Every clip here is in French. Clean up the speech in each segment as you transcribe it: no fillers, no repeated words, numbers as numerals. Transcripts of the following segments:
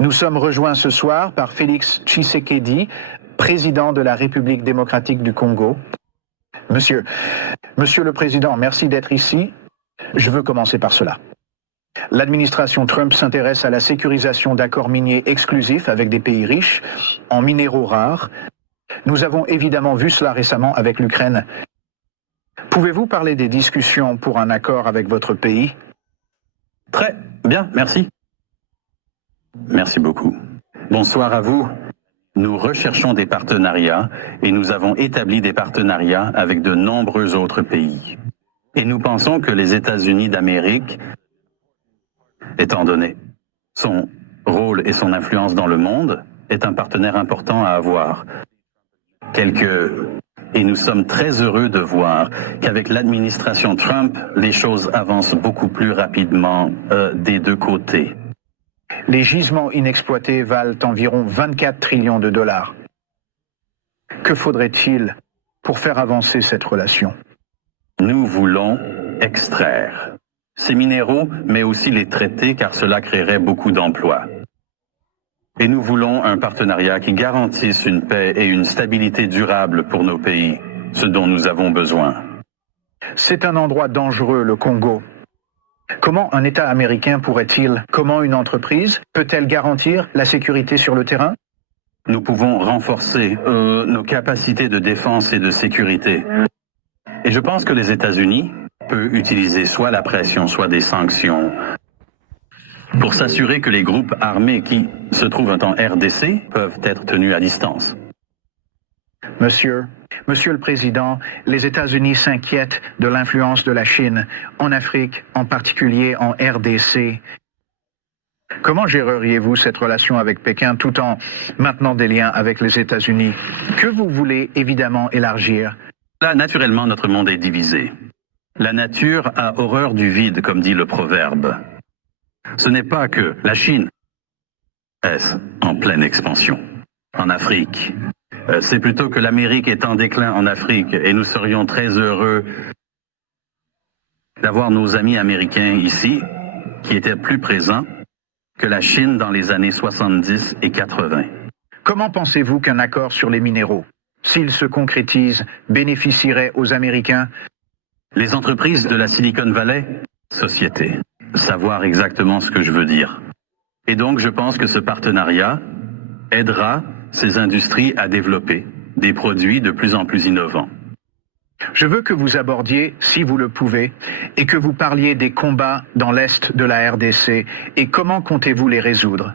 Nous sommes rejoints ce soir par Félix Tshisekedi, président de la République démocratique du Congo. Monsieur le Président, merci d'être ici. Je veux commencer par cela. L'administration Trump s'intéresse à la sécurisation d'accords miniers exclusifs avec des pays riches en minéraux rares. Nous avons évidemment vu cela récemment avec l'Ukraine. Pouvez-vous parler des discussions pour un accord avec votre pays? Très bien, merci. Merci beaucoup. Bonsoir à vous. Nous recherchons des partenariats et nous avons établi des partenariats avec de nombreux autres pays. Et nous pensons que les États-Unis d'Amérique, étant donné son rôle et son influence dans le monde, est un partenaire important à avoir. Et nous sommes très heureux de voir qu'avec l'administration Trump, les choses avancent beaucoup plus rapidement des deux côtés. Les gisements inexploités valent environ 24 trillions de dollars. Que faudrait-il pour faire avancer cette relation? Nous voulons extraire ces minéraux, mais aussi les traiter, car cela créerait beaucoup d'emplois. Et nous voulons un partenariat qui garantisse une paix et une stabilité durable pour nos pays, ce dont nous avons besoin. C'est un endroit dangereux, le Congo. Comment un État américain comment une entreprise peut-elle garantir la sécurité sur le terrain? Nous pouvons renforcer nos capacités de défense et de sécurité. Et je pense que les États-Unis peuvent utiliser soit la pression, soit des sanctions pour s'assurer que les groupes armés qui se trouvent en RDC peuvent être tenus à distance. Monsieur le Président, les États-Unis s'inquiètent de l'influence de la Chine en Afrique, en particulier en RDC. Comment géreriez-vous cette relation avec Pékin tout en maintenant des liens avec les États-Unis, que vous voulez évidemment élargir? Là, naturellement, notre monde est divisé. La nature a horreur du vide, comme dit le proverbe. Ce n'est pas que la Chine est en pleine expansion en Afrique. C'est plutôt que l'Amérique est en déclin en Afrique et nous serions très heureux d'avoir nos amis américains ici qui étaient plus présents que la Chine dans les années 70 et 80. Comment pensez-vous qu'un accord sur les minéraux, s'il se concrétise, bénéficierait aux Américains? Les entreprises de la Silicon Valley, société, savoir exactement ce que je veux dire. Et donc je pense que ce partenariat aidera ces industries à développer des produits de plus en plus innovants. Je veux que vous abordiez, si vous le pouvez, et que vous parliez des combats dans l'Est de la RDC et comment comptez-vous les résoudre?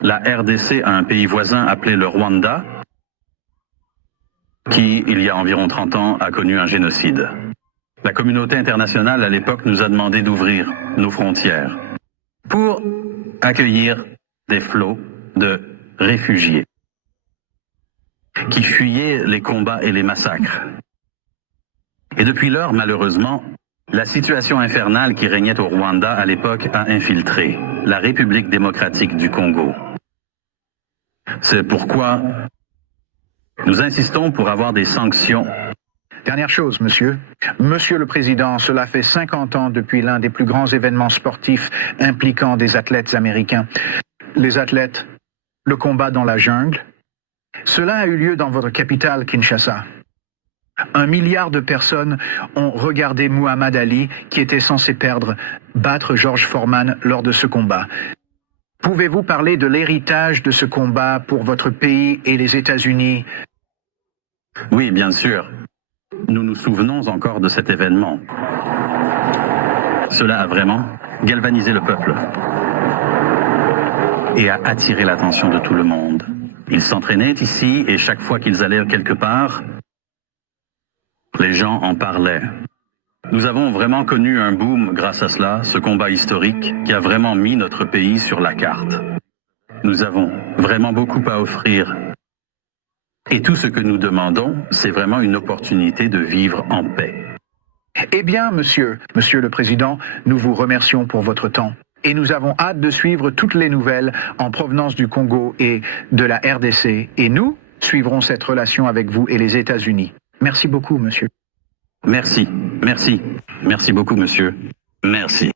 La RDC a un pays voisin appelé le Rwanda, qui, il y a environ 30 ans, a connu un génocide. La communauté internationale, à l'époque, nous a demandé d'ouvrir nos frontières pour accueillir des flots de réfugiés qui fuyaient les combats et les massacres. Et depuis lors, malheureusement, la situation infernale qui régnait au Rwanda à l'époque a infiltré la République démocratique du Congo. C'est pourquoi nous insistons pour avoir des sanctions. Dernière chose, monsieur. Monsieur le Président, cela fait 50 ans depuis l'un des plus grands événements sportifs impliquant des athlètes américains. Les athlètes, le combat dans la jungle. Cela a eu lieu dans votre capitale, Kinshasa. 1 milliard de personnes ont regardé Muhammad Ali, qui était censé battre George Foreman lors de ce combat. Pouvez-vous parler de l'héritage de ce combat pour votre pays et les États-Unis? Oui, bien sûr. Nous nous souvenons encore de cet événement. Cela a vraiment galvanisé le peuple et a attiré l'attention de tout le monde. Ils s'entraînaient ici et chaque fois qu'ils allaient quelque part, les gens en parlaient. Nous avons vraiment connu un boom grâce à cela, ce combat historique qui a vraiment mis notre pays sur la carte. Nous avons vraiment beaucoup à offrir. Et tout ce que nous demandons, c'est vraiment une opportunité de vivre en paix. Eh bien, monsieur le Président, nous vous remercions pour votre temps. Et nous avons hâte de suivre toutes les nouvelles en provenance du Congo et de la RDC. Et nous suivrons cette relation avec vous et les États-Unis. Merci beaucoup, monsieur. Merci beaucoup, monsieur. Merci.